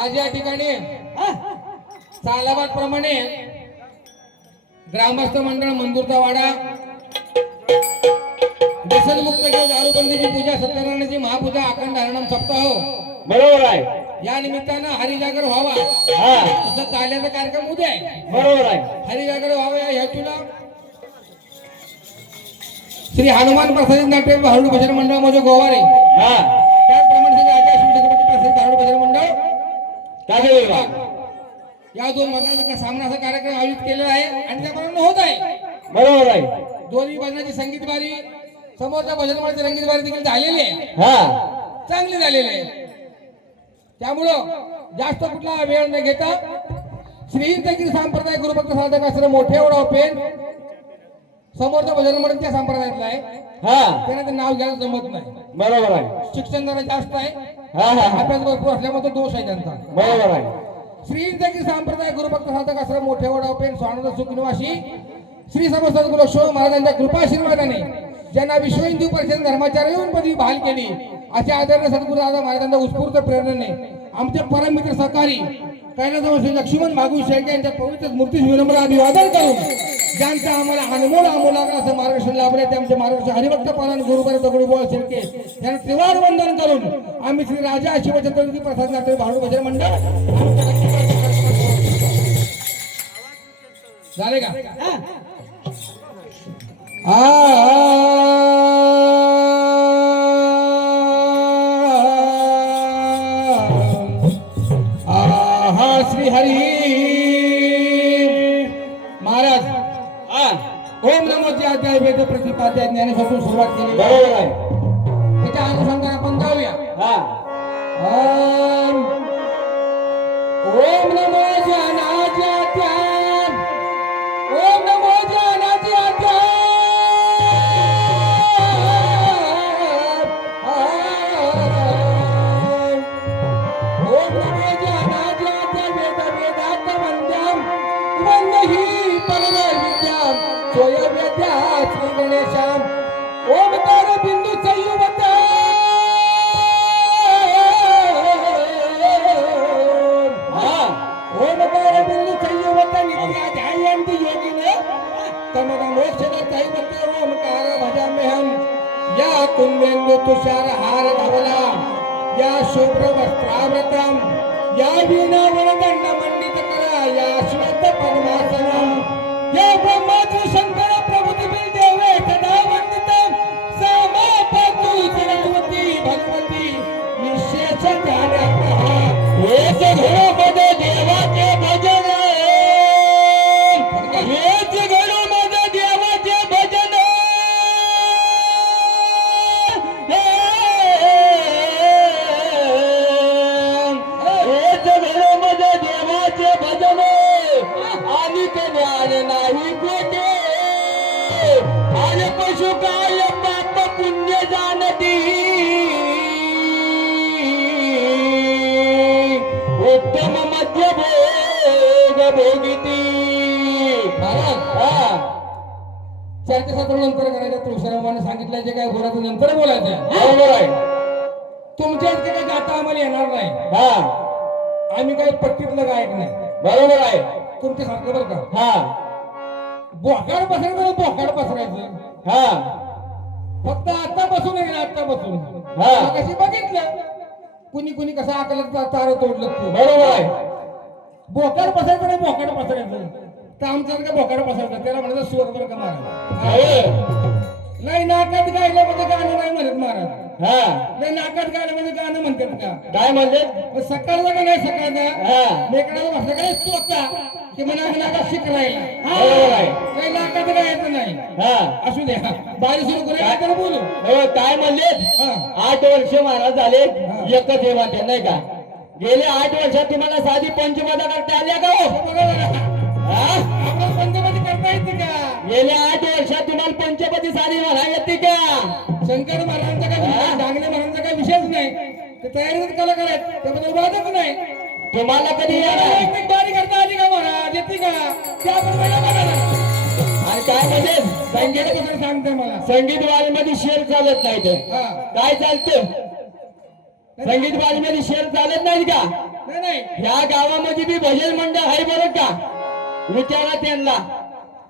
आज या ठिकाणी सालाबाद प्रमाणे ग्रामस्थ मंडळ मंजूरचा वाडा व्यसनमुक्त घेऊन दारूबंदीची पूजा सत्यनारायणाची महापूजा अखंड हरिनाम सप्ताह बरोबर आहे. या निमित्तानं हरिजागर व्हावा तसं चाल्याचा कार्यक्रम उद्या आहे. बरोबर आहे. हरिजागर व्हावा या हेतूला श्री हनुमान प्रसादित नाट्य भारुड भजन मंडळ म्हणजे गोवारे त्याचप्रमाणे श्री राजा शिवछत्रपती प्रसादित भारुड भजन मंडळ या दोन मंडळांचा सामना असा कार्यक्रम आयोजित केलेला आहे आणि त्याप्रमाणे होत आहे. बरोबर आहे. दोन्ही भजनाची संगीत बारी समोरच्या भजन मंडळाची संगीत बारी देखील झालेली आहे. चांगली झालेली आहे. त्यामुळं जास्त कुठला वेळ न घेता श्री संप्रदाय गुरुभक्त साधक आश्रम मोठे वडा पेन समोरचं भजन मंडळ त्या संप्रदायातलं आहे. त्याने ते नाव घ्यायला जमत नाही. बरोबर आहे. शिक्षण जरा जास्त आहे. अभ्यास भरपूर असल्यामुळे दोष आहे त्यांचा. बरोबर आहे. श्री संप्रदाय गुरुभक्त साधक आश्रम मोठे वडा पेन स्वानंद सुख निवासी श्री समर्थ सद्गुरू अशोक महाराजांच्या कृपाशीर्वादाने ज्यांना विश्व हिंदू परिषद धर्माचार्य येऊन पदवी बहाल केली अशा आदरणीय सद्गुरू दादा महाराजांच्या उत्स्फूर्त प्रेरणेने आमचे परम मित्र सहकारी कैलास लक्ष्मण भागू शेळके यांच्या पवित्र मूर्तीस विनम्र अभिवादन करून ज्यांचा आम्हाला अनमोल अमोलाग्र असं मार्गदर्शन लाभले ते आमचे मार्गदर्शन हरिभक्त पालन गुरुबर दगडूबुवा शेळके यांना त्रिवार वंदन करून आम्ही श्री राजा शिवछत्रपती प्रसाद नाट्य भारुड भजन मंडळ झाले का श्री हरी महाराज ओम नमो जी अध्याय वेद प्रतिपाद्या ज्ञानेश्वरून सुरुवात केली. बरोबर आहे. त्याच्या अनुषंगाने आपण जाऊया. ओम नमो ज्ञानाच्या ओम नमो ज्ञानाच्या ओम नमो ज्ञानाच्या वेद वेदात वंद्यम वंदही परम विद्याम सोय वेद्या श्री गणेशाम ओमकार बिंदू संयुक्त ओमकार बिंदू संयुक्त नित्या ध्यायन्ति योगिने तमद मोक्षदा दैवते ओमकार भजाम्यहं या कुंभेन्दु तुषार हार धवला या शुभ्र वस्त्रावृतम या वीणा वरदंड मंडित करा या श्वेत पद्मासनम या ब्रह्माजी शंकर प्रभुति देवे सदा वंदितम समापतु सरस्वती भगवती निशेष ज्ञानप्रभा एक घरोमध्ये देवाचे भजन एक घरोमध्ये देवाचे भजन एक घरोमध्ये देवाचे भजन आणि ते ज्ञान नाही पेटे आणि पशु काय पाप पुण्य जाणती उत्तम मध्य भोग भोगिती. चर्चेचा नंतर करायचं तुळशीरामाने सांगितलं जे काय बोलायचं नंतर बोलायचं. बरोबर आहे. तुमच्या इतके काही गाता आम्हाला येणार नाही. आम्ही काही पट्टीतलं गायक नाही. बरोबर आहे. तुमच्या सारखं बरं का बोकाड पसरायचं बोकाड पसरायचं फक्त आता बसून आहे ना आता बसून कशी बघितलं कुणी कुणी कसं आकलं तार तोडलं ते. बरोबर आहे. बोकाड पसरायचं नाही बोकाड पसरायचं तर आमच्यासारखं बोकाड पसरायचं त्याला म्हणायचं स्वर बरं का महाराज नाही नाकात गायलं म्हणजे गाणं नाही म्हणत महाराज. नाही नाकात गायलं म्हणजे गाणं म्हणतात का काय म्हणते सकाळचा का नाही सकाळचा मेकडाला बसला का नाही चोचा की म्हणा नाकात शिकरायला काही नाकात गायचं नाही. असू द्या बारी सुरू करूया बोलू. काय म्हणले 8 वर्ष महाराज झाले एकच हे म्हणते नाही का. गेले 8 वर्षात तुम्हाला साधी पंचपदा करता आल्या का हो. पंचपदी करता येते का. गेल्या 8 वर्षात तुम्हाला पंचपदी साधी म्हणा येते का. शंकर महाराजांचा काय डांगणे महाराजांचा काही विषयच नाही. ते तयारीच कलाकार आहेत त्याबद्दल वादच नाही. तुम्हाला कधी बारी करता आली का महाराज येते का आणि काय म्हणजे संगीत सांगते मला संगीत वारीमध्ये शेर चालत नाही तर काय चालतं संगीत बाजूमध्ये शेर चालत नाहीत का? नाही नाही ह्या गावामध्ये बी भजन मंडळ आहे बरं का? विचारा त्यांना.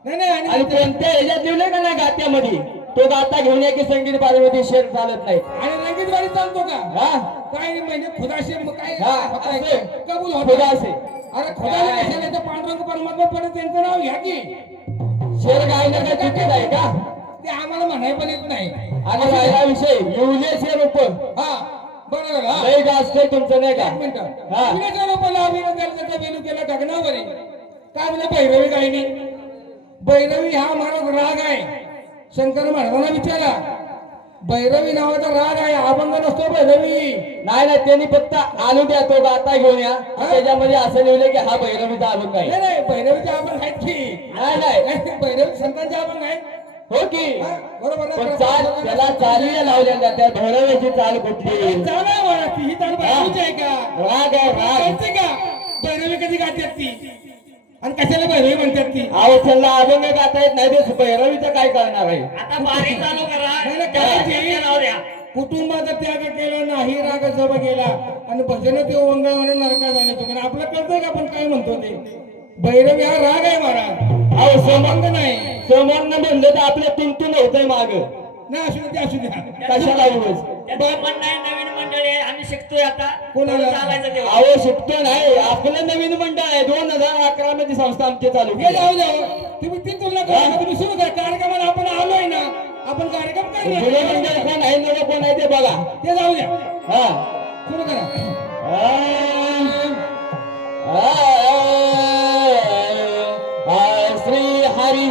नाही नाही आणि आणि कोणत्या ह्याच्यात लिहिलंय का नाही गात्यामध्ये, तो गाता घेऊन या की संगीत बाजूमध्ये शेर चालत नाही. आणि रंगीतवाडी चालतो का? हा काय म्हणजे खुदाशे मग काय हा, होतं असे. कबूल खुदा होत असे. अरे खुदा कशाला ते पांडुरंग परमात्मा पडे त्यांचं नाव घ्या की शेर गायला काय चुकीच आहे का? ते आम्हाला म्हणाय पण येत नाही. आणि राहिला विषय येऊले शेर रूप हा बरोबर हा लय गाजतंय तुमचं नाही का? एक मिनिट हा. विनाच्या रूपाला अभिनय त्याचा बेलू केला गगनावरी काय म्हणजे भैरवी गायनी भैरवी हा महाराज राग आहे. शंकर महाराजांना विचारा भैरवी नावाचा राग आहे अभंग नसतो भैरवी. नाही नाही त्यांनी फक्त आणून द्या तो गाता घेऊन या. त्याच्यामध्ये असं लिहिलं की हा भैरवीचा अभंग आहे. नाही नाही भैरवीचे अभंग आहेत की नाही नाही भैरवी संतांचे अभंग आहेत. हो की हा, बरोबर ना? पण चाल त्याला चालीला लावलेल्या त्या भैरवीची चाल कुठली? चाल आहे मला ती ही चाल भैरवीची आहे का? राग आहे राग. कळते का भैरवी कधी गातात ती आणि कशाला भैरवी म्हणतात ती? अहो त्यांना अभंग गाता येत नाही ते भैरवीचं काय करणार आहे? आता बारीक चालू करा. नाही, नाही, करायची. नाव द्या. कुटुंबाचा त्याग केला नाही राग जब गेला आणि भजन ते ओंगावणे नरका जाणे तो. कारण आपलं कळतंय का आपण काय म्हणतो ते? भैरवी हा राग आहे महाराज अहो संबंध नाही. समोरनं म्हणलं तर आपल्या तुंतून होतंय माग. नाही असू दे ते असू द्या. कशाला उगाच? त्याचं म्हणणं आहे नवीन मंडळी आहे आम्ही शिकतोय आता. कोणाला? चालायचं तेव्हा. अहो शिकतो नाही आपलं नवीन मंडळ आहे 2011 मध्ये संस्था आमची चालू हे केली. जाऊ जाऊ तुम्ही ती तुलना करा तुम्ही सुरू करा कार्यक्रमाला आपण आलोय ना आपण कार्यक्रम जुनं करणार मंडळ कोण आहे नवं कोण आहे ते बघा. ते जाऊ द्या हा सुरू करा. श्री हरी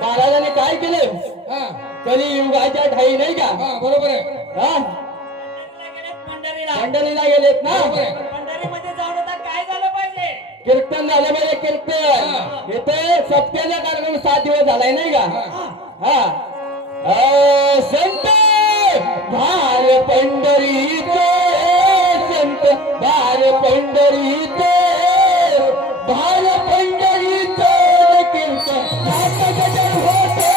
महाराजांनी काय केलं? हा कलियुगाच्या ठाई नाही का? हा बरोबर आहे हा पंढरीला मंडळीला गेलेत ना? बरोबर आहे. पंढरीमध्ये जाऊन आता काय झालं पाहिजे? कीर्तन झालं पाहिजे कीर्तन. इथे सप्त्याचा कार्यक्रम 7 दिवस झालाय नाही का? हा संत भार पंढरीचे संत भार पंढरीचे भार पंढरीचे कीर्तन नाटक होते.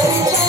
Thank you.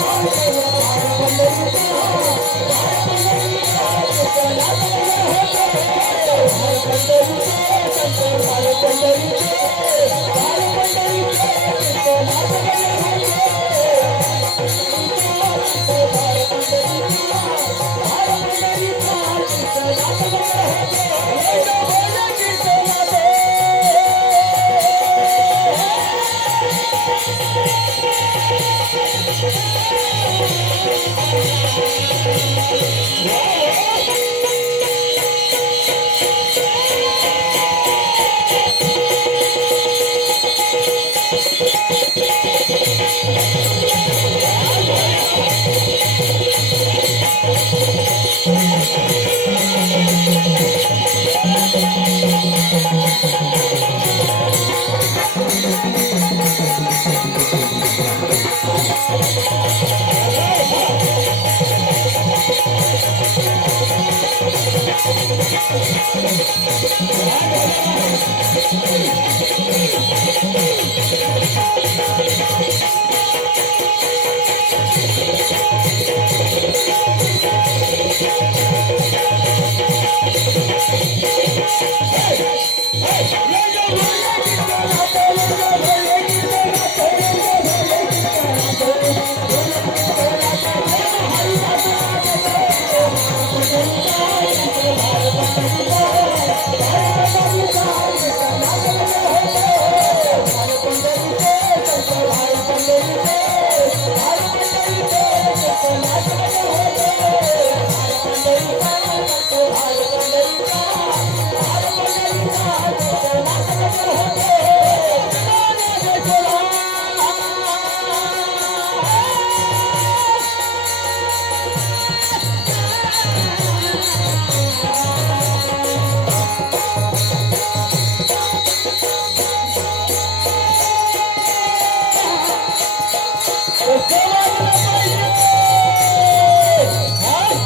कसं वागलं पाहिजे? हा?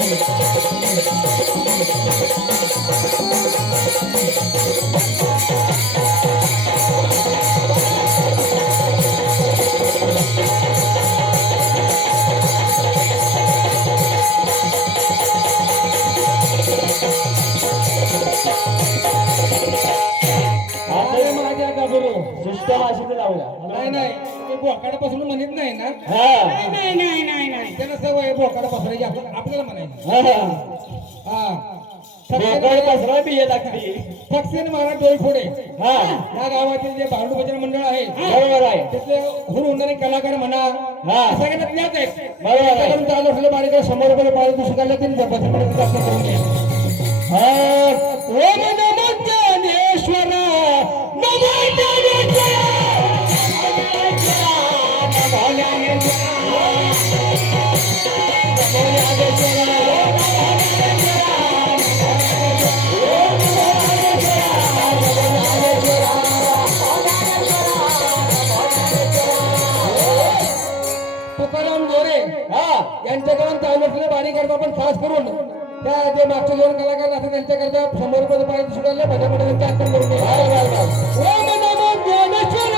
Thank you. नाही नाही ते बोकाडापासून म्हणत नाही ना हा नाही नाही नाही नाही त्याला सवय बोकाडा पसरायची आपल्याला म्हणायचं हा हा बोकड पसरा बी येत लागली सक्सेन महाराज डोईफोडे हा या गावातील जे भांडू भजन मंडळ आहे बरोबर आहे त्यातले हुर होणारे कलाकार म्हणा हा सगळ्यांना ज्ञात आहेत बरोबर आहे त्याकडून चालू असलेलं बारीक 100 रुपये पारितोषिक काढलं त्यांनी भजन मंडळाचं दर्शन करून घ्या ओम नमो ज्ञानेश्वर नमो ज्ञानेश्वर नमो तुकाराम गोरे हा यांच्याकडून चालू असलेले बारी करता आपण खास करून त्या जे मागचे 2 कलाकार असतात त्यांच्याकरता 100 रुपये पारितोषिक काढले भजन मंडळाचं दर्शन करून घ्या ओम नमो ज्ञानेश्वर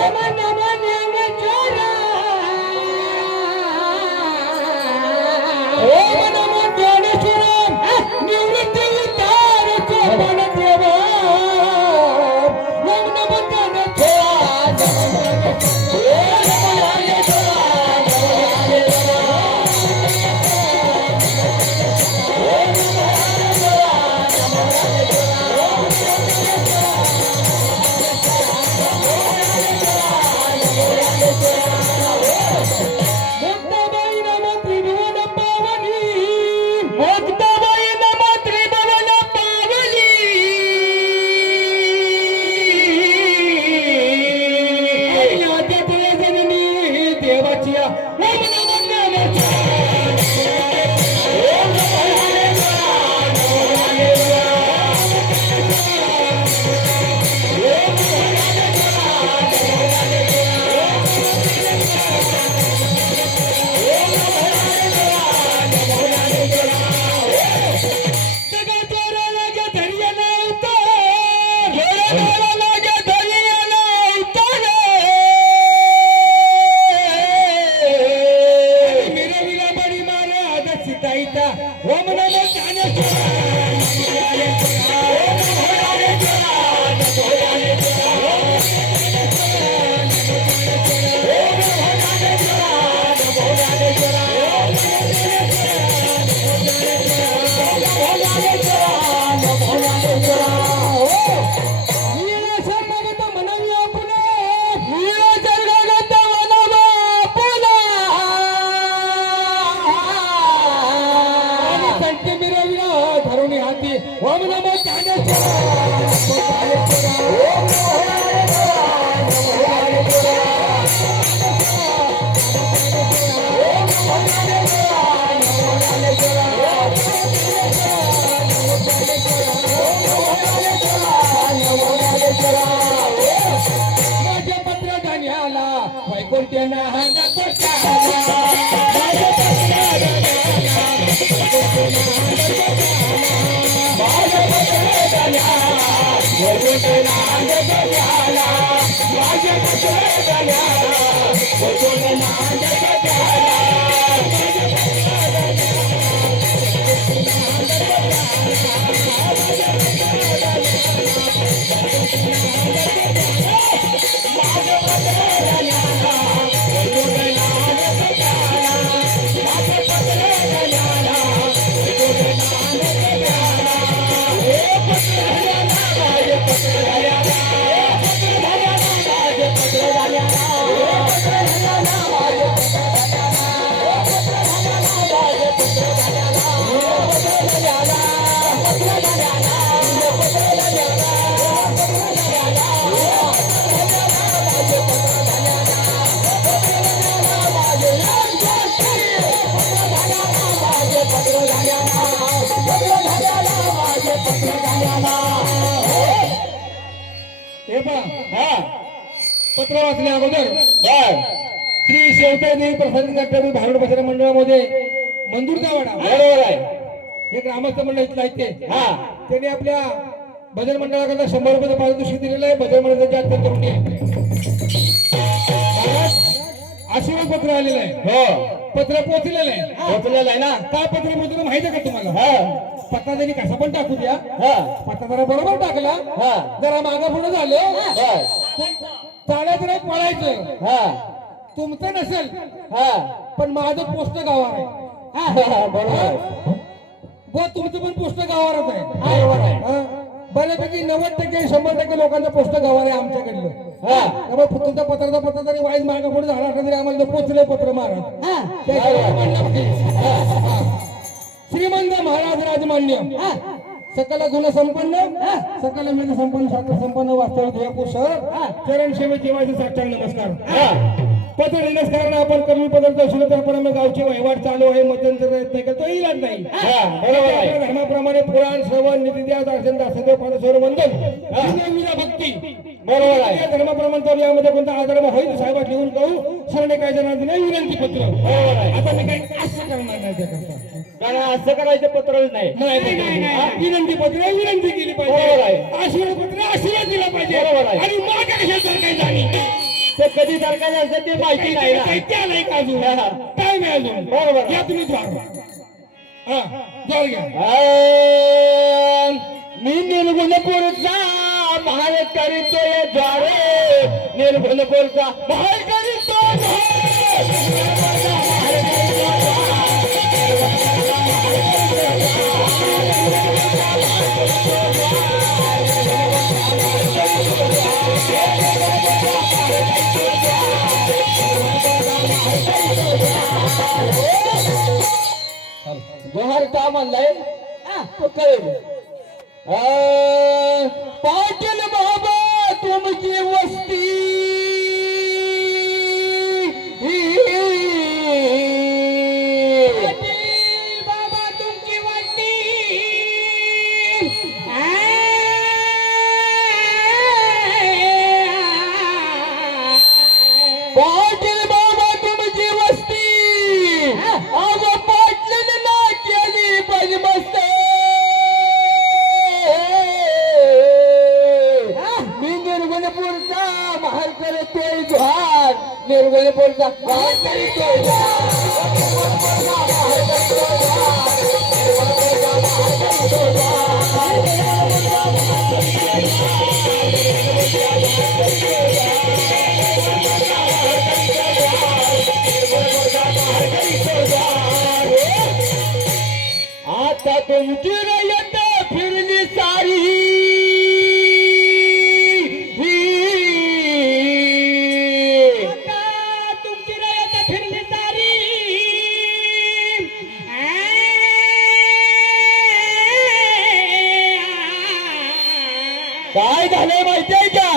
ओम नमो ज्ञानेश्वर ओम नमो ज्ञानेश्वर निवृत्ती उद्धार सोपान देव ओम नमो ज्ञानेश्वर मुक्ताबाई नम त्रिभुवन पावनी मुक्ताबाई नमो त्रिभुवन पावली आद्यातील जननी देवाची ओम नमो ज्ञानेश्वर मिरविला बडी महाराज सीताईचा ओम नमो धरुणी हाती ओम नमो माझ्या पत्र धान्याला वैकुंठ नाहंगा हे पहा पत्र वाचल्या अगोदर श्री शेवटाई देवी प्रसाद नाट्यवी भारुड भजन मंडळामध्ये मंजूरचा वाडा बरोबर आहे हे ग्रामस्थ मंडळ इथलं आहे ते हा त्यांनी आपल्या भजन मंडळाकडे 100 रुपये पारितोषिक दिलेलं आहे भजन मंडळाचे अत्यंत करून आशीर्वाद पत्र आलेलं आहे हो पत्र पोहोचलेलं आहे पोचलेलं आहे ना काय पत्र पोहोचलं माहिती आहे का तुम्हाला हा पत्ता त्यांनी कसा पण टाकू द्या हा पत्ता जरा बरोबर टाकला हा जरा मागा पुढे झालं बर चालायचं नाही पळायचं. हा तुमचं नसेल हा पण माझं पोस्ट गावावर आहे. बरोबर आहे. व तुमचं पण पोस्ट गावावरच आहे. बरोबर आहे. हा? बऱ्यापैकी 90% 100% लोकांचं पोस्ट गावावर आहे आमच्याकडलं. हा त्यामुळे तुमच्या पत्राचा पत्र जरी वाईज मागा पुढे झाला असला तरी आम्हाला पोचले पत्र महाराज. त्याच्यावर मान्य पाहिजे. हा. श्रीमंत महाराज राजमान्य सकल गुण संपन्न सकल मेध संपन्न शास्त्र संपन्न वास्तव ध्येयपूर शहर चरण सेवे जेवायचे साष्टांग नमस्कार. हा पत्र देण्यास कारण आपण कमी पदार्थ असलो तर पण आम्ही गावचे वहिवाट चालू आहे मध्यंतर प्रयत्न करतो इलाज नाही. हा, बरोबर आहे. आपल्या धर्माप्रमाणे पुराण श्रवण नितीद्या दर्शन दासदेव पादस्वर वंदन विना भक्ती बरोबर आहे. या धर्माप्रमाणे चालू यामध्ये कोणता आधर्म होईल साहेबात लिहून करू शरणे काय जणांना नाही विनंती पत्र. बरोबर आहे. आता मी काही असं करणार नाही त्याकरता. कारण असं करायचं पत्रच नाही. नाही विनंती पत्र विनंती केली बरोबर पाहिजे. आहे. आशीर्वाद पत्र आशीर्वाद दिला पाहिजे. बरोबर आहे. आणि मग कशाला सरकायचं आणि ते कधी सरकार असं ते माहिती नाही ना. काही त्या नाही का अजून हा. काय नाही अजून. बरोबर. या तुम्ही द्वार हा द्वार घ्या. मी निर्गुणपूरचा महाल करीतोय द्वारे निर्गुणपूरचा महाल करीतोय जोहार का म्हणलाय तो कळेल. पाटील बाबा तुमची वस्ती बाबा तुमची वाटणी पाटील बाबा तुमची वस्ती आज पाटलीन ना केली बजमस्त. मी निर्गुणपूरचा महाल करतोय द्वार निर्गुणपूरचा महाल करतोय आता तुमची रयत फिरली सारी तुमची रयत फिरली सारी काय झालंय माहितीये का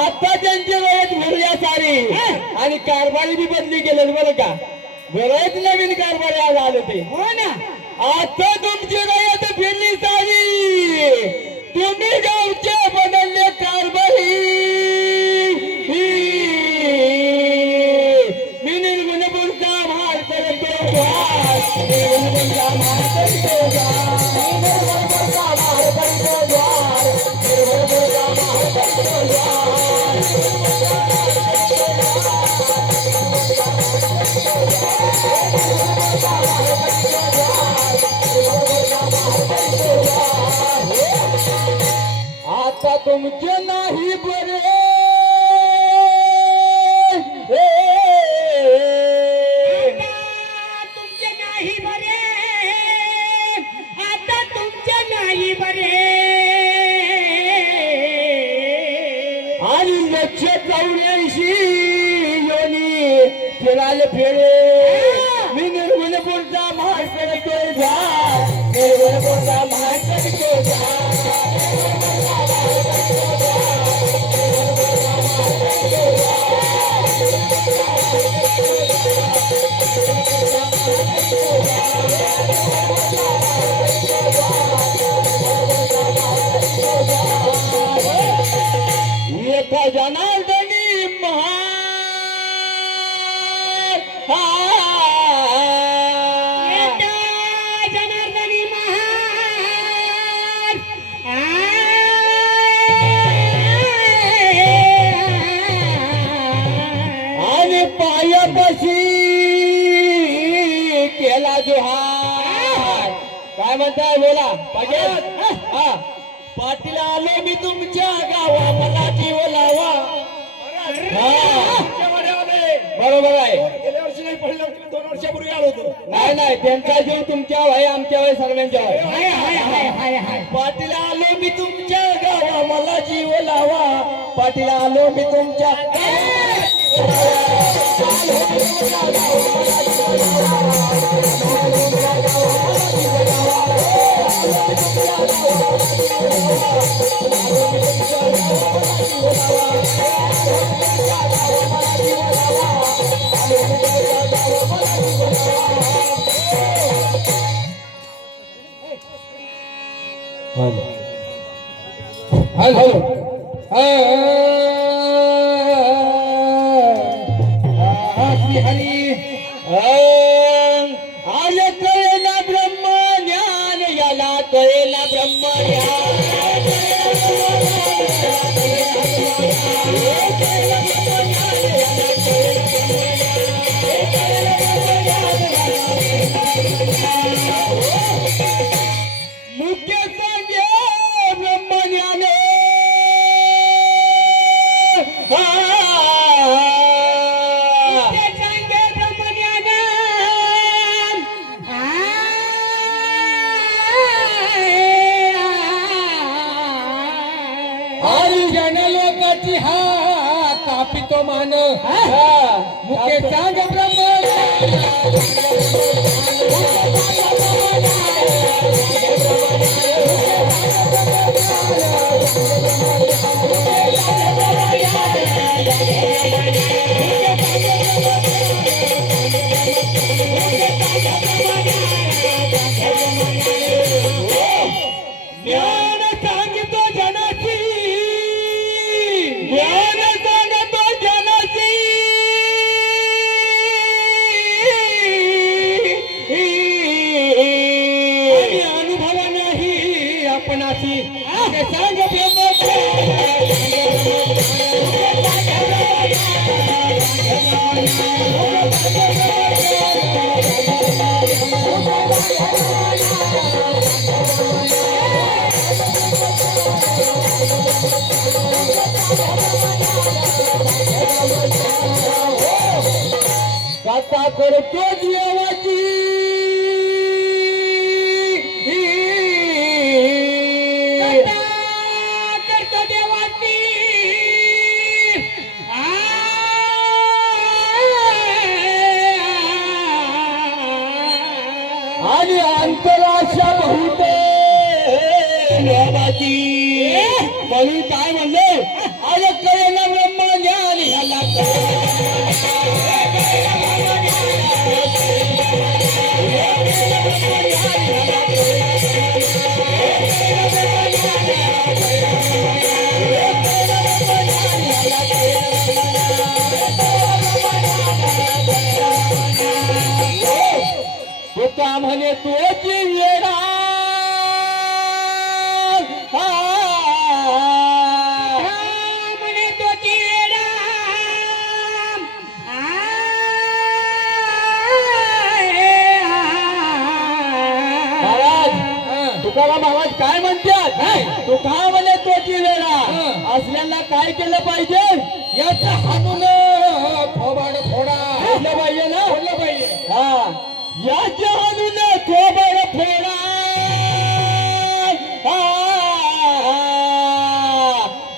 आता त्यांची रयत फिरल्या सारी आणि कारभारी बी बदली केलं बरं का. बरेच नवीन कारभारी आज आले ते. हो ना आता तुमची रयत फिरली सारी तुम्ही गावचे बदलले कारभारी. मी निर्गुणपूरचा महाल करतो द्वार निर्गुणपूरचा महाल करतो द्वार निर्गुणपूरचा महाल करतो द्वार निर्गुणपूरचा महाल करतो द्वार. आता तुमचे नाही बरे तुमचे नाही बरे आता तुमचे नाही बरे आणि 184 योनी फिराले फेरे. मी निर्गुणपूरचा महाल करतोय द्वार निर्गुणपूरचा महाल करतोय द्वार. एका जनार्दनी जनार्दनी महाराज आणि पायापाशी केला जोहार. काय म्हणताय बोला पाटील. हा पाटील आलो मी तुमच्या गावा मला जीव लावा. बरोबर आहे. गेल्या वर्षी नाही, पहिल्या वर्षी 2 वर्षापूर्वी आलो होतो. नाही त्यांचा जीव तुमच्या आहे, आमच्या आहे, सर्वांच्या आहे. हाय हाय हाय हाय हाय. पाटील आलो मी तुमच्या गावा मला जीव लावा. पाटील आलो मी तुमच्या हॅलो श्री हरी. आले कळेला ब्रह्मज्ञान याला कळेला ब्रह्मज्ञान. मुख्य सांगे ब्रह्मज्ञान. लोकाची हा तापितो मान मुके सांग ब्रह्म. ज्ञान सांगतो जनाची. ज्ञान सांगतो जनाची. आणि अनुभव नाही आपणाची. ते सांग कथा करतो देवाची. करतो देवाची. आणि अंतराशा बहुते देवाची. म्हणून काय म्हणले आज कळेला ब्रह्मज्ञान ह्याला होता म्हणे तोची वेळा. म्हणे तोची वेडा. महाराज तुकाराम महाराज काय म्हणतात. तू का म्हणे तोची वेळा. असल्याला काय केलं पाहिजे. याचा हाणून थोबाड फोडा. बोललं पाहिजे ना. बोललं पाहिजे. हा याच्या हाणून थोबाड फोडा.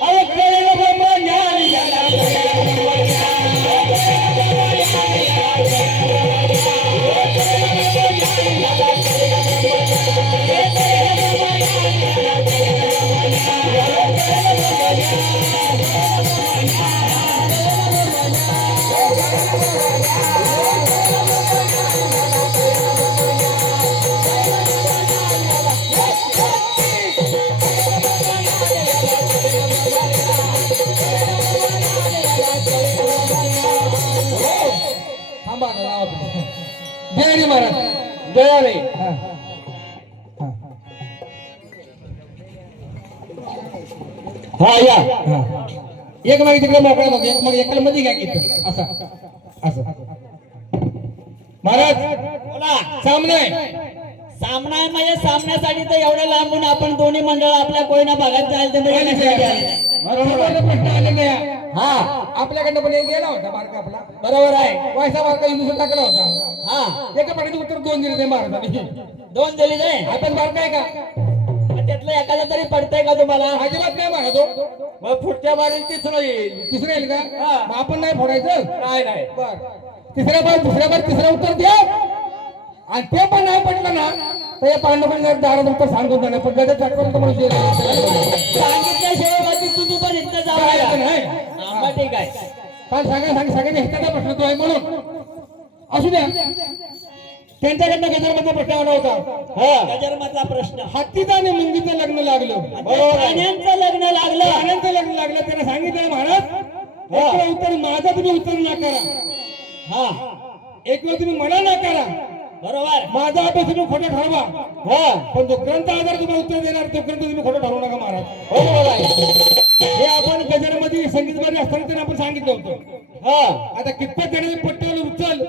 अरे कळेलं ब्रह्मज्ञान थांबा ना नाव तुम्ही. जय हरी महाराज. जया रे. हा. हा या. हा. एक मागे तिकडे मोकळा बघ. एक मग एकाला मध्ये घ्या की इथं. असं असं. महाराज बोला. सामने सामना आहे म्हणजे सामन्यासाठी तर एवढ्या लांबून आपण दोन्ही मंडळ आपल्या कोयना भागात जायला तर बरोबर प्रश्न आलेले आहे. हा आपल्याकडनं पण एक गेला होता मार्क आपला बरोबर आहे वैसा मार्क इंदुसर टाकला होता. हा एका पाठीचं उत्तर 2 दिले ते महाराजांनी. 2 दिली नाही आपण मार्क आहे का? त्यातलं एखादं तरी पडतंय का तुम्हाला अजिबात नाही मारा तो. मग पुढच्या बारील तिसरं येईल तिसरं येईल का? हा. मग आपण नाही फोडायचं. नाही बर तिसऱ्या बार दुसऱ्या बार तिसरं उत्तर द्या आणि ते पण नाही पडलं ना तर या पांडवांना दारात उत्तर सांगून जाणार पण गडे चटकन म्हणून सांगितल्याशिवाय बाकी तू पण इथं जाऊ नाही. हा, ठीक आहे कारण सगळ्यांनी हिताचा प्रश्न तो आहे म्हणून असू द्या. त्यांच्याकडनं गजरमधला प्रश्न आला होता. गजरमधला प्रश्न हत्तीचं आणि मुंगीचं लग्न लागलं. बरोबर प्राण्यांचं लग्न लागलं प्राण्यांचं लग्न लागलं त्याने सांगितलं महाराज एक उत्तर माझं तुम्ही उत्तर नाकारा. हा एक वेळ तुम्ही मला नाकारा. बरोबर माझा अभ्यास तुम्ही खोटं ठरवा. हा पण जो ग्रंथ आधार तुम्हाला उत्तर देणार तो ग्रंथ तुम्ही खोटं ठरवू नका महाराज. बरोबर आहे हे आपण गजरमध्ये संगीतमध्ये असताना त्यांनी आपण सांगितलं होतं. हा आता कितपत त्याने पट्टल उचल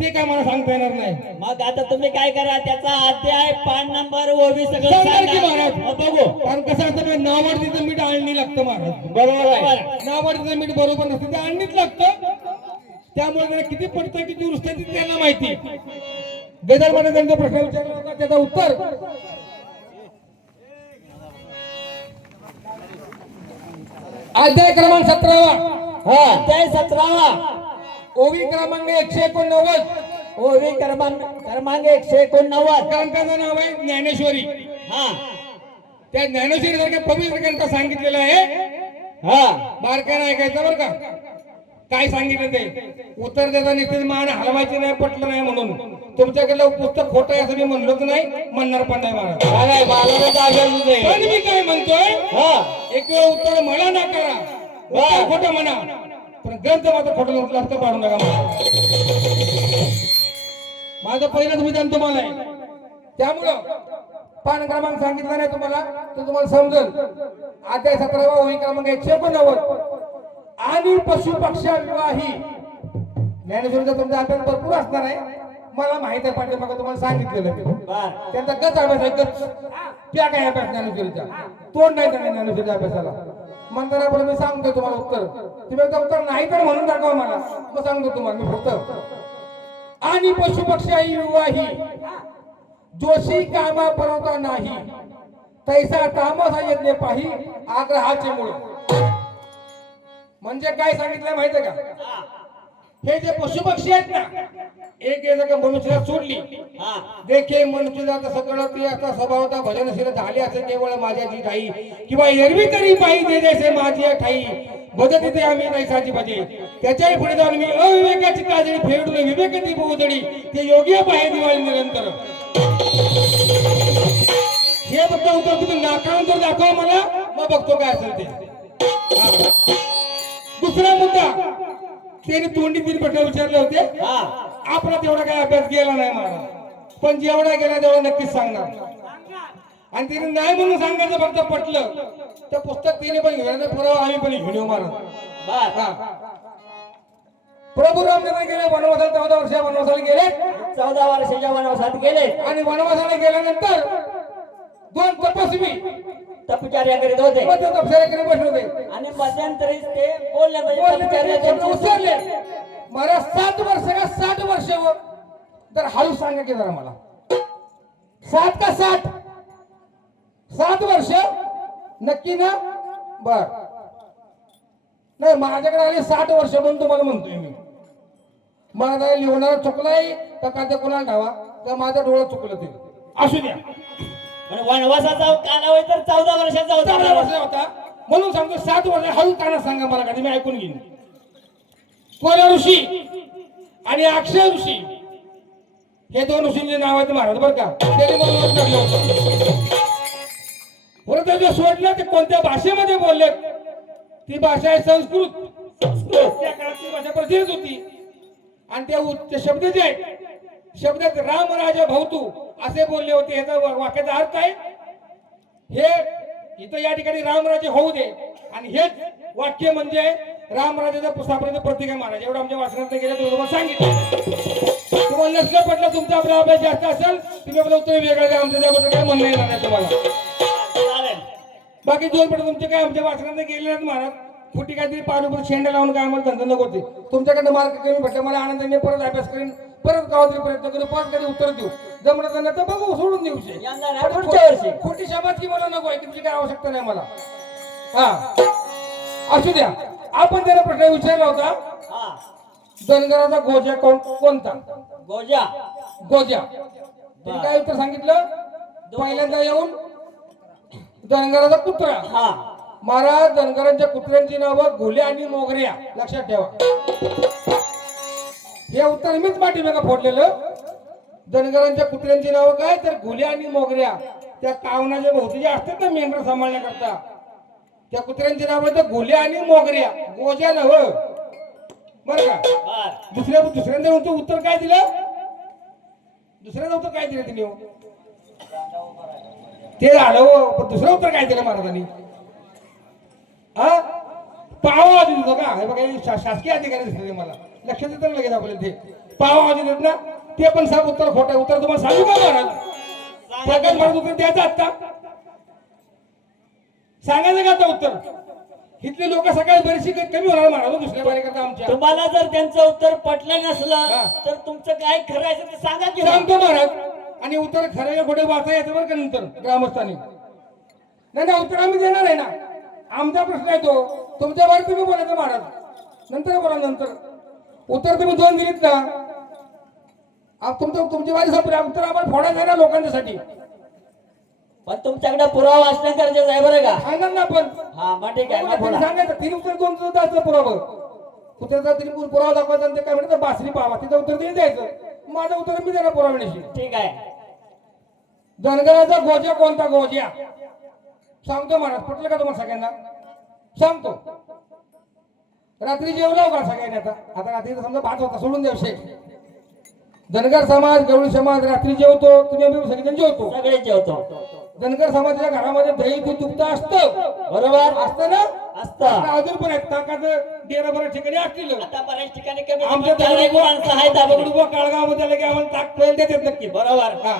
ते काय मला सांगता येणार नाही. मग आता तुम्ही काय करा त्याचा अध्याय पान नंबर ओवी सगळं सांगा की सांगा. महाराज. मग बघू कारण कसं असतं नावाडीचं मीठ आणणी लागतं महाराज. बरोबर आहे नावाडीचं मीठ बरोबर नसतं ते आणणीच लागतं. त्यामुळे त्याला किती पडतं किती दुरुस्त आहे ते त्यांना माहिती. गजर मध्ये त्यांचा प्रश्न विचारला होता त्याचं उत्तर अध्याय क्रमांक 17वा हा अध्याय 17वा ओवी क्रमांक 189 ओवी क्रमांक 189 ग्रंथाचं नाव आहे ज्ञानेश्वरी. हा त्या ज्ञानेश्वरी सारख्या पवित्र ग्रंथ सांगितलेलं आहे. हा बारकाईने ऐकायचं बरं का काय सांगितलं ते. उत्तर देता निश्चित मान हलवायची नाही पटलं नाही म्हणून तुमच्याकडलं पुस्तक खोटं आहे असं मी म्हणलोच नाही म्हणणार पण नाही महाराज. काय मला जागेल नाही पण मी काय म्हणतोय हा एक वेळ उत्तर मला ना करा उत्तर खोटं म्हणा पण ग्रंथ मात्र खोटं अर्थ पाडू नका मला. माझं पहिलंच विधान तुम्हाला आहे. त्यामुळं पान क्रमांक सांगितला नाही तुम्हाला तर तुम्हाला समजेल. अध्याय 17वा ओवी क्रमांक 189 आणि पशु पक्षा विवाही ज्ञानेश्वरीचा तुमचा अभ्यास भरपूर असणार आहे. मला माहित आहे पाठीमागं तुम्हाला सांगितलेलं आहे. त्यांचा गच अभ्यास आहे गच. त्या काय अभ्यास ज्ञानेश्वरीचा तोड नाही त्याने ज्ञानेश्वरीच्या अभ्यासाला. म्हणताना पण मी सांगतो तुम्हाला उत्तर तुम्ही एकदा उत्तर नाही तर म्हणून दाखवा मला मग सांगतो तुम्हाला मी फक्त आणि पशु पक्षाही विवाही जोशी कामा परवता नाही तैसा तामसा यज्ञ पाही आग्रहाचे मूळ. म्हणजे काय सांगितलं माहितीये का हे जे पशु पक्षी आहेत ना एक जर मनुष्याला सोडली देखे मनुष्य जात सगळं ते आता स्वभावता भजनशील झाले असे केवळ माझ्याची ठाई किंवा एरवी तरी पायी दे जैसे माझी ठाई भजत इथे आम्ही नाही साची भजे. त्याच्याही पुढे जाऊन मी अविवेकाची काजळी फेडून विवेकती बहुजडी ते योग्य पाहे दिवाळी निरंतर. हे बघता उत्तर तुम्ही नाकारून जर दाखवा मला मग बघतो काय असेल ते. दुसरा मुद्दा त्यांनी तोंडी 3 प्रश्न विचारले होते. आपला तेवढा काही अभ्यास गेला नाही मला पण जेवढा गेला तेवढा नक्कीच सांगणार. आणि तिने नाही म्हणून सांगायचं फक्त पटलं तर पुस्तक तिने पण घेण्याचा पुरावा आम्ही पण घेऊन येऊ महाराज. प्रभू रामचंद्र गेले वनवासाला 14 वर्ष वनवासाला गेले 14 वर्षाच्या वनवासात गेले आणि वनवासाला गेल्यानंतर 2 तपस्वी तपचार्या करीत होते तपश्चर्या बसले होते आणि मध्यंतरी ते बोलले म्हणजे बोलले तपश्चर्या म्हणजे शब्द त्यांची उचलले. सुटली. मला 7 वर्ष का 60 वर्ष तर हळू सांगा की जरा मला 7 का 60 7 वर्ष नक्की ना बर नाही माझ्याकडे आले 60 वर्ष म्हणून तुम्हाला म्हणतोय मी. माझा लिहिणारा चुकलाय तर का ते कोणाला ठावा तर माझं डोळं चुकलं ते असू द्या. पण वनवासाचा कालावधी तर 14 वर्षाचा 14 होता. वर्ष होता म्हणून सांगतो 7 वर्ष हळू काना सांगा मला का मी ऐकून घेईन. कोऱ्या ऋषी आणि अक्षय ऋषी हे 2 ऋषींचे नाव आहेत महाराज बरं का. त्यांनी मला टाकलं होतं. परत जे सोडलं ते कोणत्या भाषेमध्ये बोलले ती भाषा आहे संस्कृत. त्या काळात ती भाषा प्रचलित होती आणि ते शब्द जे आहेत शब्दात राम राजा भवतू असे बोलले होते. याचा वाक्याचा अर्थ आहे हे इथं या ठिकाणी रामराजे होऊ दे आणि हेच वाक्य म्हणजे रामराजाच्या स्थापनेचं प्रतीक आहे महाराज. एवढं आमच्या वाचनात गेलं तुम्हाला सांगितलं. तुम्हाला नसलं पटलं तुमचा आपला अभ्यास जास्त असेल तुम्ही आपलं उत्तर वेगळं द्या आमचं त्याबद्दल काय म्हणणं येणार नाही तुम्हाला चालेल. बाकी दोन पट तुमचे काय आमच्या वाचनात गेले नाहीत महाराज कुठे काहीतरी पारुपर शेंडा लावून काय आम्हाला धंदा नको होते तुमच्याकडनं मार्क कमी भेटले मला आनंद मी परत अभ्यास करेन परत गावातरी प्रयत्न करू परत कधी उत्तर देऊ जमलं त्यांना तर बघू सोडून देऊ विषय. यंदा नाही, पुढच्या वर्षी. खोटी शाबासकी मला नको आहे तुमची काय आवश्यकता नाही मला हा असू द्या आपण त्याला प्रश्न विचारला होता हा धनगराचा गोजा कोणता गोजा गोजा तुम्ही काय उत्तर सांगितलं पहिल्यांदा येऊन धनगराचा कुत्रा हा महाराज धनगरांच्या कुत्र्यांची नावं घोल्या आणि मोगऱ्या लक्षात ठेवा हे उत्तर मीच पाठीमागं फोडलेलं धनगरांच्या कुत्र्यांची नावं काय तर घोल्या आणि मोगऱ्या त्या कावणाच्या भोवती जे असतात ना मेंढर सांभाळण्याकरता त्या कुत्र्यांची नावं तर घोल्या आणि मोगऱ्या गोजा नव बरं का बर दुसऱ्यांदा उत्तर काय दिलं दुसऱ्यांदा उत्तर काय दिलं तिने ते झालं हो पण दुसरं उत्तर काय दिलं महाराजांनी हा पाव आवाज देतो का हे बघा शासकीय अधिकारी दिसते मला लक्षात येतं लगेच आपल्याला ते पाव आवाज देतात ना ते पण साहेब उत्तर खोटं उत्तर तुम्हाला सांगू का महाराज प्रकाश महाराज उत्तर द्यायचं आता सांगायचं का आता उत्तर इथले लोक सकाळी बरीचशी कमी होणार महाराज दुसऱ्या बारी करता आमच्या तुम्हाला जर त्यांचं उत्तर पटलं नसलं हा. तर तुमचं काय करायचं ते सांगा की सांगतो महाराज आणि उत्तर खरं का खोटे वाचा येतं बरं का नंतर ग्रामस्थांनी नाही उत्तर आम्ही देणार आहे ना आमचा प्रश्न आहे तो तुमच्या बारी तुम्ही बोलायचं महाराज नंतर बोला नंतर उत्तर तुम्ही दोन दिलीत ना तुमची बारी संपली उत्तर आपण फोडायचं आहे ना लोकांच्यासाठी पण तुमच्याकडे पुरावा असणं गरजेचं आहे बरं का सांगा ना आपण हा मग ठीक आहे मग तुम्ही बोला. सांगायचं तीन उत्तर दोन द्यायचं पुरावं कुत्र्याचा तीन पुरावा दाखवायचा आणि ते काय म्हणतात बासरी पावा तिचं उत्तर ते द्यायचं माझं उत्तर मी देणार पुराव्याशी ठीक आहे धनगराचा गोजा कोणता गोजा सांगतो महाराज पटलं का तुम्हाला सगळ्यांना सांगतो रात्री जेवला का सगळ्यांनी आता रात्री समजा भात होता सोडून द्या विषय धनगर समाज गवळी समाज रात्री जेवतो तुम्ही आम्ही सगळेजण जेवतो सगळे जेवतो धनगर समाजाच्या घरामध्ये दही दूध दुग्ध असतं बरोबर असतं ना असतं. आता अजून पण आहेत ताकाचं डेरा बऱ्याच ठिकाणी असतील आता बऱ्याच ठिकाणी कमी आमच्या करायची माणसं आहेत आपली. दगडूबा काळगावमध्ये आले की आम्हाला ताक प्यायला देतात नक्की बरोबर हा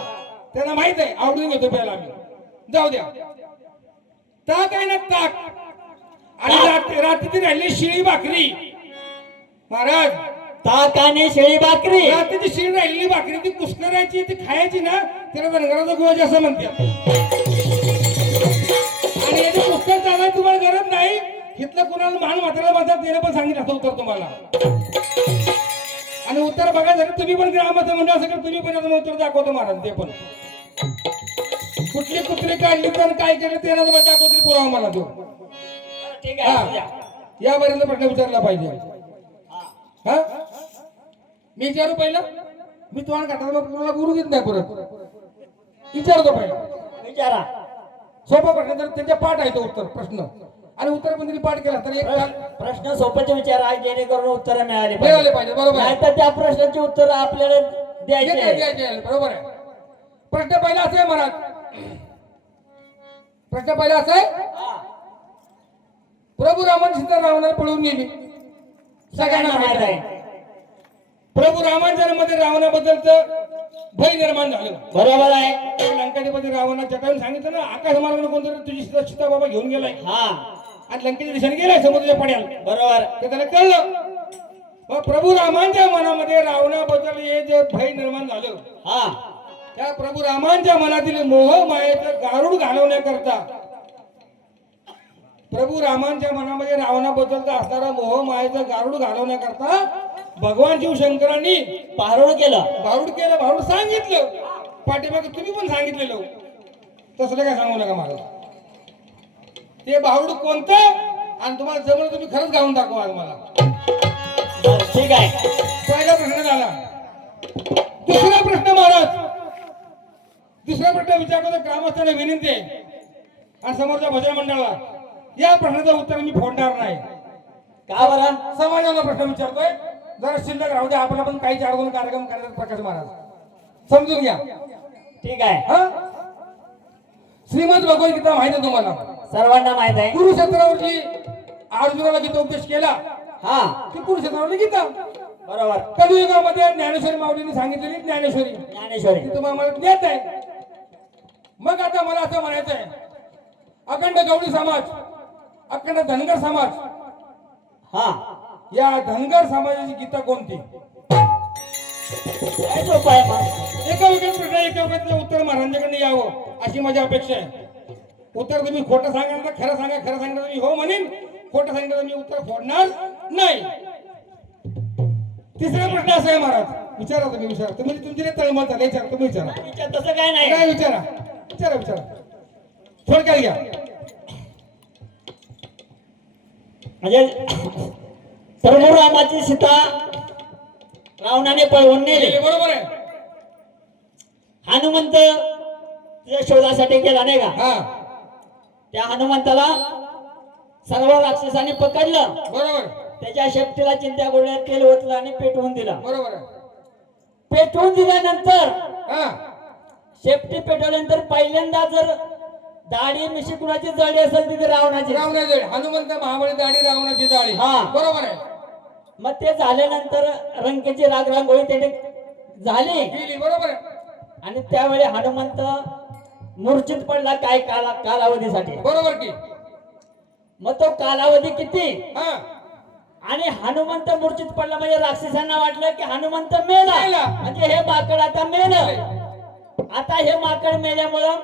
त्यांना माहित आहे आवडून घेतो प्यायला आम्ही जाऊ द्या ताक आहे ना ताक आणि रात्रीची राहिली शिळी भाकरी महाराज ताक आणि शेळी भाकरी रात्रीची शिळी राहिलेली भाकरी ती कुस्करायची ती खायची ना त्याला धनगराचा गोज असं म्हणतात आणि याची पुस्तक चालायची तुम्हाला गरज नाही इथलं कुणाला मान म्हातारा म्हणतात त्याने पण सांगितलं असं उत्तर तुम्हाला आणि उत्तर बघायसाठी तुम्ही पण ग्रामाचं म्हणजे असं कर तुम्ही पण याचं उत्तर दाखवतो महाराज ते पण कुठली कुत्री काढली तर काय केलं ते दाखवतील पुरावा मला तो ठीक आहे असू द्या. यापर्यंत प्रश्न विचारला पाहिजे हा मी विचारू पहिला मी तुम्हाला घाटाला गुरु देत नाही परत विचारतो पहिला विचारा सोपा प्रश्न तर त्यांच्या पाठ आहे तो उत्तर प्रश्न आणि उत्तर पण त्यांनी पाठ केला तर एक प्रश्न सोपे विचारा जेणेकरून उत्तर मिळाले मिळाले पाहिजे बरोबर आहे नाहीतर त्या प्रश्नाची उत्तर आपल्याला द्यायची द्यायचे, आहे. द्यायचे, बरोबर आहे प्रश्न पहिला असा आहे महाराज प्रश्न पहिला असा आहे हा. प्रभू रामाने सीता रावणाला पळवून नेली सगळ्यांना माहित आहे प्रभू रामांच्या मध्ये रावणाबद्दलचं भय निर्माण झालं बरोबर आहे लंकाधिपती रावणा चटावून सांगितलं ना आकाश मार्गाने कोणतरी तुझी सीता बाबा घेऊन गेलाय हा आणि लंकेच्या दिशेने गेलाय समुद्राच्या पाण्याला बरोबर ते त्याला कळलं मग प्रभू रामांच्या मनामध्ये रावणाबद्दल हे जे भय निर्माण झालं हा त्या प्रभू रामांच्या मनातील मोह मायेचं गारुड घालवण्याकरता प्रभू रामांच्या मनामध्ये रावणाबद्दलचा असणारा मोह मायेचं गारुड घालवण्याकरता भगवान शिवशंकरांनी पारोळ केलं भारूड सांगितलं पाठीमागे तुम्ही पण सांगितलेलं तसलं काय सांगू नका मला ते भारूड कोणतं आणि तुम्हाला जमलं तुम्ही खरंच गाऊन दाखवा आज मला बरं, ठीक आहे पहिला प्रश्न झाला दुसरा प्रश्न महाराज दुसरा प्रश्न विचारतो ग्रामस्थांना विनंती आहे आणि समोरच्या भजन मंडळाला या प्रश्नाचं उत्तर मी फोडणार नाही का बरं समाजाला प्रश्न विचारतोय जरा शिल्लक राहू द्या आपल्याला पण काही 4-2 कार्यक्रम करायचे प्रकाश महाराज समजून घ्या ठीक आहे हा श्रीमद भगवद्गीता माहिती आहे तुम्हाला सर्वांना माहित आहे कुरुक्षेत्रावर जी अर्जुनाला गीता उपदेश केला हा ती कुरुक्षेत्रावरली गीता बरोबर. कलियुगामध्ये ज्ञानेश्वरी माऊलींनी सांगितलेली ज्ञानेश्वरी ज्ञानेश्वरी. ती तुम्हाला मला ज्ञात आहे. मग आता मला असं म्हणायचं आहे, अखंड गवळी समाज, अखंड धनगर समाज, हा या धनगर समाजाची गीता कोणती? काय सोपं आहे मग. एका वगैरे प्रश्न एका वगैरे उत्तर महाराजांकडे यावं अशी माझी अपेक्षा आहे. उत्तर तुम्ही खोटं सांगाल तर खरं सांगा, खरं सांगितलं तर मी हो म्हणेन, खोटं सांगितलं तर मी उत्तर फोडणार नाही. तिसरा प्रश्न असा आहे महाराज, विचारा तुम्ही, विचारा तुम्ही, तुमची तळमळ झाली, विचारा तुम्ही, विचारा. विचार तसं काय नाही. काय विचारा, विचारा, विचारा, थोडक्यात घ्या. म्हणजे परशुरामाची सीता रावणाने पळवून नेली. बरोबर आहे. हनुमंत तिच्या शोधासाठी गेला नाही का. हा त्या हनुमंताला सर्व राक्षसांनी पकडलं. बरोबर, त्याच्या शेपटीला चिंत्या गोळ्यात तेल ओतलं आणि पेटवून दिलं. बरोबर आहे. पेटवून दिल्यानंतर हा शेपटी पेटवल्यानंतर पहिल्यांदा जर दाढी मिशी कुणाची जळली असेल तिथे रावणाची. रावणाची, हनुमंत महाबळी दाढी, रावणाची दाढी. हा. बरोबर आहे. मग ते झाल्यानंतर रंकेची राग रांगोळी त्याने झाली गेली. बरोबर आहे. आणि त्यावेळी हनुमंत मूर्छित पडला काय कालावधीसाठी. बरोबर की. मग तो कालावधी किती. हा आणि हनुमंत मूर्छित पडला म्हणजे राक्षसांना वाटलं की हनुमंत मेला, मेला. म्हणजे हे माकड आता मेलं. आता हे माकड मेल्यामुळं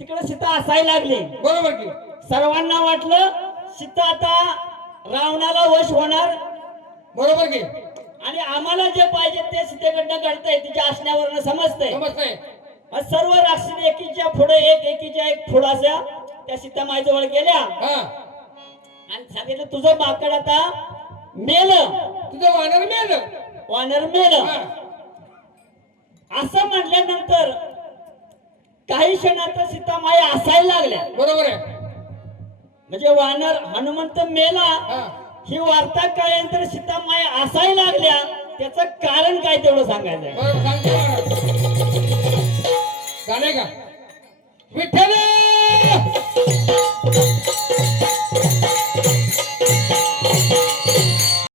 तिकडे सीता असायला लागली. बरोबर की. सर्वांना वाटलं सीता आता रावणाला वश होणार बरोबर की. आणि आम्हाला जे पाहिजे ते सीतेकडनं घडतंय, तिच्या असण्यावरनं समजतंय. समजतंय. मग सर्व राक्षसी एकीच्या पुढे एक, एकीच्या एक थोडासा त्या सीतामाईजवळ गेल्या हा आणि सांगितलं तुझं माकड आता मेलं, तुझं वानर मेलं. वानर मेलं. हा. असं म्हटल्यानंतर काही क्षणात सीतामाई असायला लागल्या. बरोबर आहे. म्हणजे वानर हनुमंत मेला हा ही वार्ता कळल्यानंतर सीतामाई असायला लागल्या. त्याचं कारण काय तेवढं सांगायचंय. बरोबर सांगतो महाराज. झाले का?